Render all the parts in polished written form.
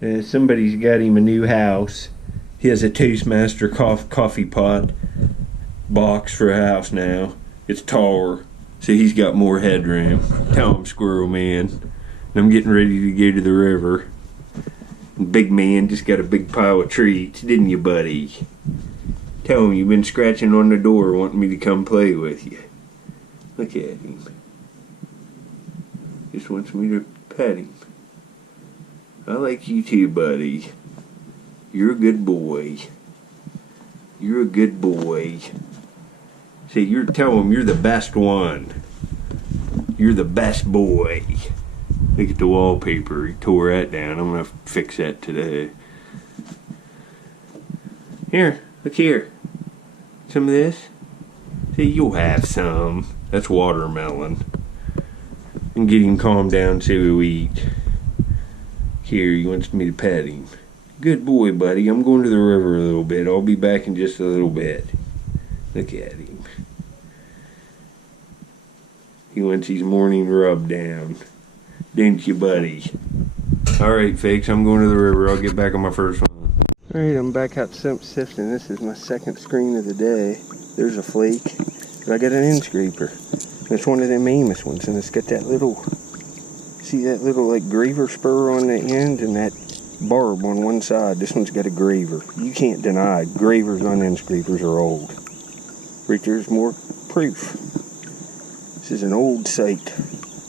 Somebody's got him a new house. He has a Toastmaster coffee pot box for a house now. It's taller, so he's got more headroom. Tell him, Squirrel Man. I'm getting ready to go to the river. Big man just got a big pile of treats, didn't you, buddy? Tell him you've been scratching on the door wanting me to come play with you. Look at him. Just wants me to pet him. I like you too, buddy. You're a good boy. You're a good boy. See, tell him you're the best one. You're the best boy. Look at the wallpaper. He tore that down. I'm going to fix that today. Here, look here. Some of this? See, you'll have some. That's watermelon. And get him calmed down so he'll eat. Here, he wants me to pet him. Good boy, buddy. I'm going to the river a little bit. I'll be back in just a little bit. Look at him. He wants his morning rub down. Don't you, buddy? Alright, fakes, I'm going to the river. I'll get back on my first one. Alright, I'm back out sifting. This is my second screen of the day. There's a flake. But I got an end scraper. It's one of them Amos ones, and it's got that little, see that little like graver spur on the end and that barb on one side. This one's got a graver. You can't deny gravers on end scrapers are old. Right there's more proof. This is an old sight.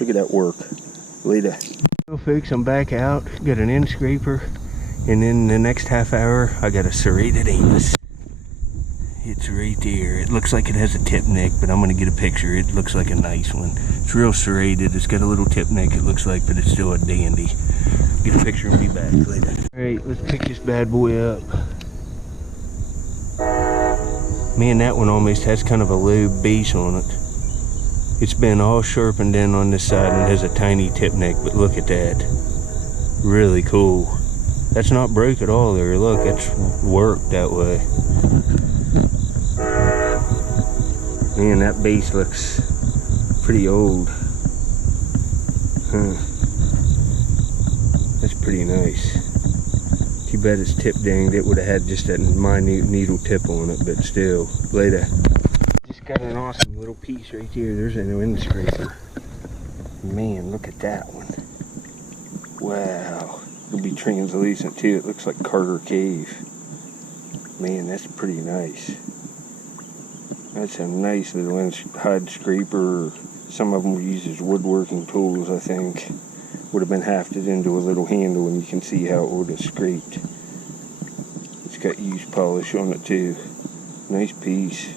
Look at that work. Later. Well, folks, I'm back out. Got an end scraper, and then the next half hour, I got a serrated Amos. It's right there. It looks like it has a tip neck, but I'm gonna get a picture. It looks like a nice one. It's real serrated. It's got a little tip neck, it looks like, but it's still a dandy. Get a picture and be back later. Alright, let's pick this bad boy up. Man, that one almost has kind of a low base on it. It's been all sharpened in on this side and it has a tiny tip neck, but look at that. Really cool. That's not broke at all there. Look, it's worked that way. Man, that base looks pretty old. Huh. That's pretty nice. Too bad it's tip dinged. It would have had just that minute needle tip on it, but still. Later. Just got an awesome little piece right here. There's a new end scraper. Man, look at that one. Wow. It'll be translucent too. It looks like Carter Cave. Man, that's pretty nice. That's a nice little hide scraper. Some of them we use as woodworking tools, I think. Would have been hafted into a little handle, and you can see how it would have scraped. It's got used polish on it too. Nice piece.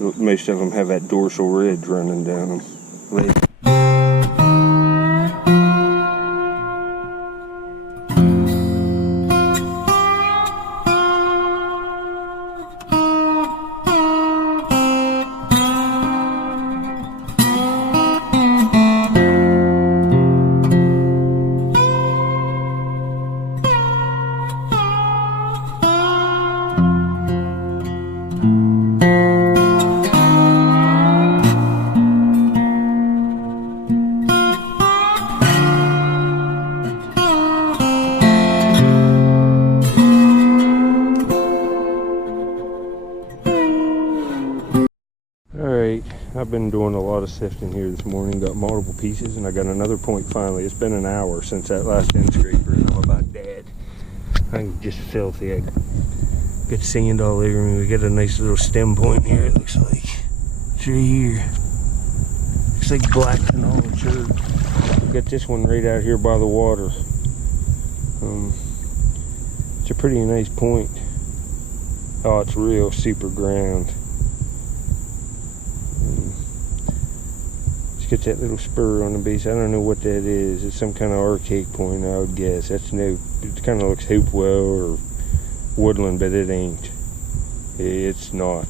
Most of them have that dorsal ridge running down them. Later. I've been doing a lot of sifting here this morning, got multiple pieces, and I got another point finally. It's been an hour since that last end scraper, and I'm about dead. I'm just filthy. I got sand all over me. We got a nice little stem point here, it looks like. It's right here. Looks like black phenolic shirt. We got this one right out here by the water. It's a pretty nice point. Oh, it's real super ground. Get that little spur on the base. I don't know what that is. It's some kind of archaic point, I would guess. That's no. It kind of looks Hopewell or woodland, but it ain't. It's not.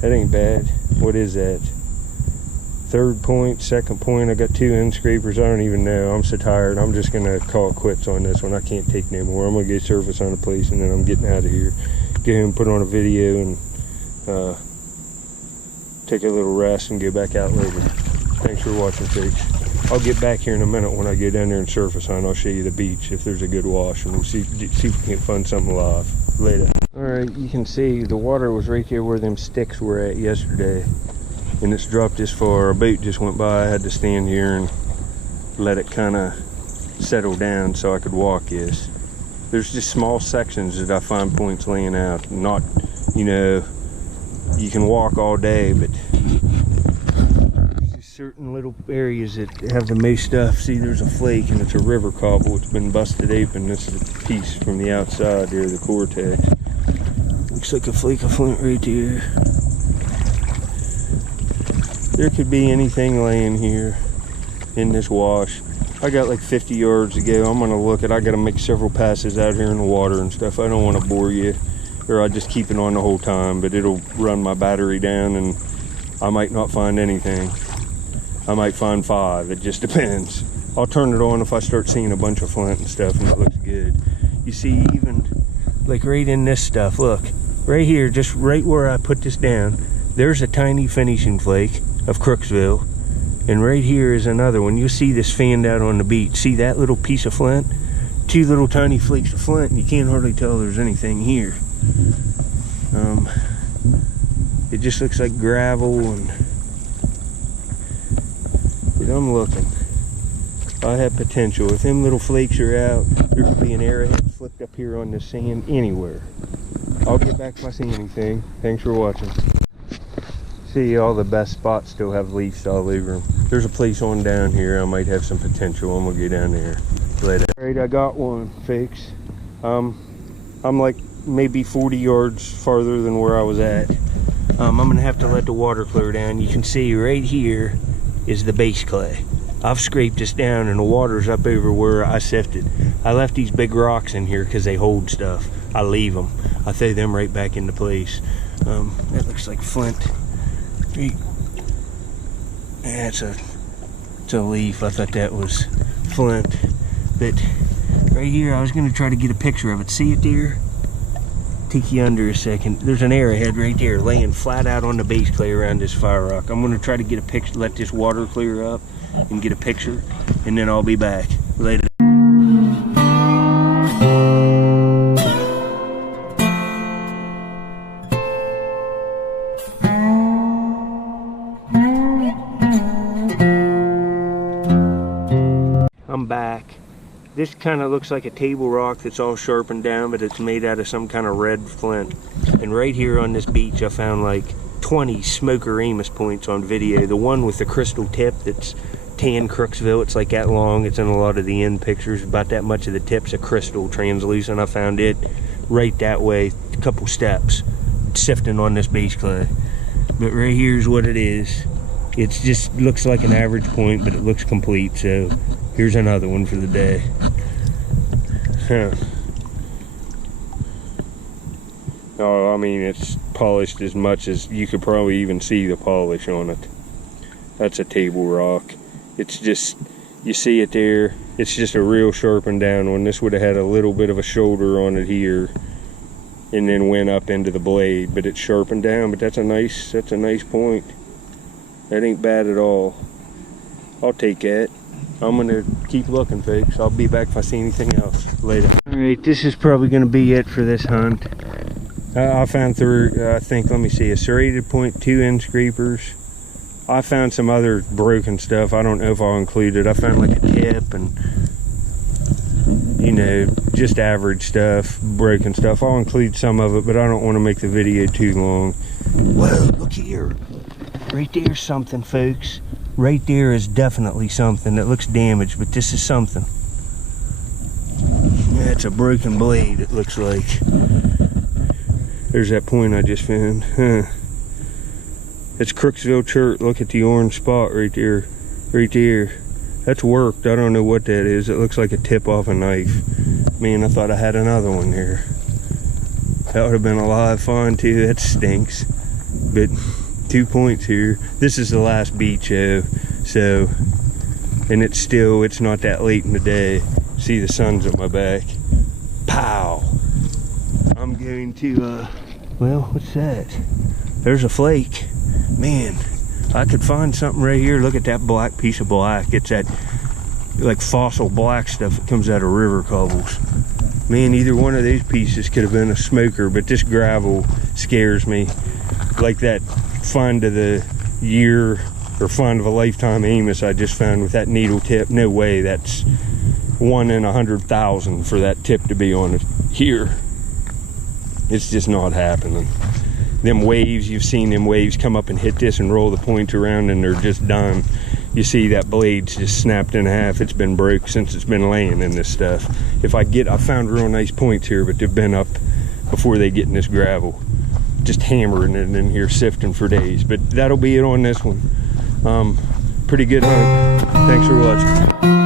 That ain't bad. What is that? Third point, second point. I got two end scrapers. I don't even know. I'm so tired. I'm just gonna call it quits on this one. I can't take no more. I'm gonna get surface on the place, and then I'm getting out of here. Get home, put on a video, and take a little rest and go back out later. Thanks for watching, folks. I'll get back here in a minute when I get down there and surface hunt. I'll show you the beach if there's a good wash, and we'll see if we can find something live later. Alright, you can see the water was right there where them sticks were at yesterday, and it's dropped this far. A boat just went by. I had to stand here and let it kind of settle down so I could walk this. There's just small sections that I find points laying out. Not, you know, you can walk all day, but there's just certain little areas that have the most stuff. See, there's a flake, and it's a river cobble. It's been busted open. This is a piece from the outside here, the cortex. Looks like a flake of flint right there. There could be anything laying here in this wash. I got like 50 yards to go. I'm gonna look at, I gotta make several passes out here in the water and stuff. I don't want to bore you, or I just keep it on the whole time, but it'll run my battery down and I might not find anything. I might find 5, it just depends. I'll turn it on if I start seeing a bunch of flint and stuff and it looks good. You see, even like right in this stuff, look, right here, just right where I put this down, there's a tiny finishing flake of Crooksville. And right here is another one. You'll see this fanned out on the beach. See that little piece of flint? 2 little tiny flakes of flint, and you can't hardly tell there's anything here. It just looks like gravel, and but I'm looking. I have potential. If them little flakes are out, there could be an arrowhead flipped up here on the sand anywhere. I'll get back if I see anything. Thanks for watching. See, all the best spots still have leaves all over them. There's a place on down here I might have some potential. I'm gonna get down there later. Alright, I got one, fakes. I'm like maybe 40 yards farther than where I was at. I'm gonna have to let the water clear down. You can see right here is the base clay. I've scraped this down and the water's up over where I sifted. I left these big rocks in here because they hold stuff. I leave them. I throw them right back into place. That looks like flint. Yeah, it's a leaf. I thought that was flint. But right here, I was going to try to get a picture of it. See it there? Take you under a second. There's an arrowhead right there laying flat out on the base clay around this fire rock. I'm going to try to get a picture, let this water clear up and get a picture, and then I'll be back later. I'm back. This kind of looks like a table rock that's all sharpened down, but it's made out of some kind of red flint. And right here on this beach, I found like 20 Smoker Amos points on video. The one with the crystal tip that's tan Crooksville, it's like that long. It's in a lot of the end pictures. About that much of the tip's a crystal, translucent. I found it right that way, a couple steps, sifting on this base clay. But right here's what it is. It just looks like an average point, but it looks complete. So here's another one for the day. Oh, I mean, it's polished as much as you could probably even see the polish on it. That's a table rock. It's just, you see it there, it's just a real sharpened down one. This would have had a little bit of a shoulder on it here and then went up into the blade, but it's sharpened down. But that's a nice point. That ain't bad at all. I'll take that. I'm gonna keep looking, folks. I'll be back if I see anything else later. Alright, this is probably gonna be it for this hunt. I found through, I think, let me see, a serrated point, 2 end scrapers. I found some other broken stuff. I don't know if I'll include it. I found like a tip and, you know, just average stuff, broken stuff. I'll include some of it, but I don't want to make the video too long. Whoa, look here. Right there's something, folks. Right there is definitely something that looks damaged, but this is something. Yeah, it's a broken blade, it looks like. There's that point I just found. Huh. It's Crooksville Church. Look at the orange spot right there. Right there. That's worked. I don't know what that is. It looks like a tip off a knife. Man, I thought I had another one there. That would have been a live find too. That stinks. But 2 points here. This is the last beach, so, and it's not that late in the day. See, the sun's at my back. Pow! I'm going to, well, what's that? There's a flake. Man, I could find something right here. Look at that black piece of black. It's that like fossil black stuff that comes out of river cobbles. Man, either one of these pieces could have been a smoker, but this gravel scares me. Like that find of the year or find of a lifetime Amos I just found with that needle tip. No way, that's 1 in 100,000 for that tip to be on here. It's just not happening. Them waves, you've seen them waves come up and hit this and roll the points around and they're just done. You see that blade's just snapped in half. It's been broke since it's been laying in this stuff. I found real nice points here, but they've been up before they get in this gravel. Just hammering it in here, sifting for days. But that'll be it on this one. Pretty good hunt. Thanks for watching.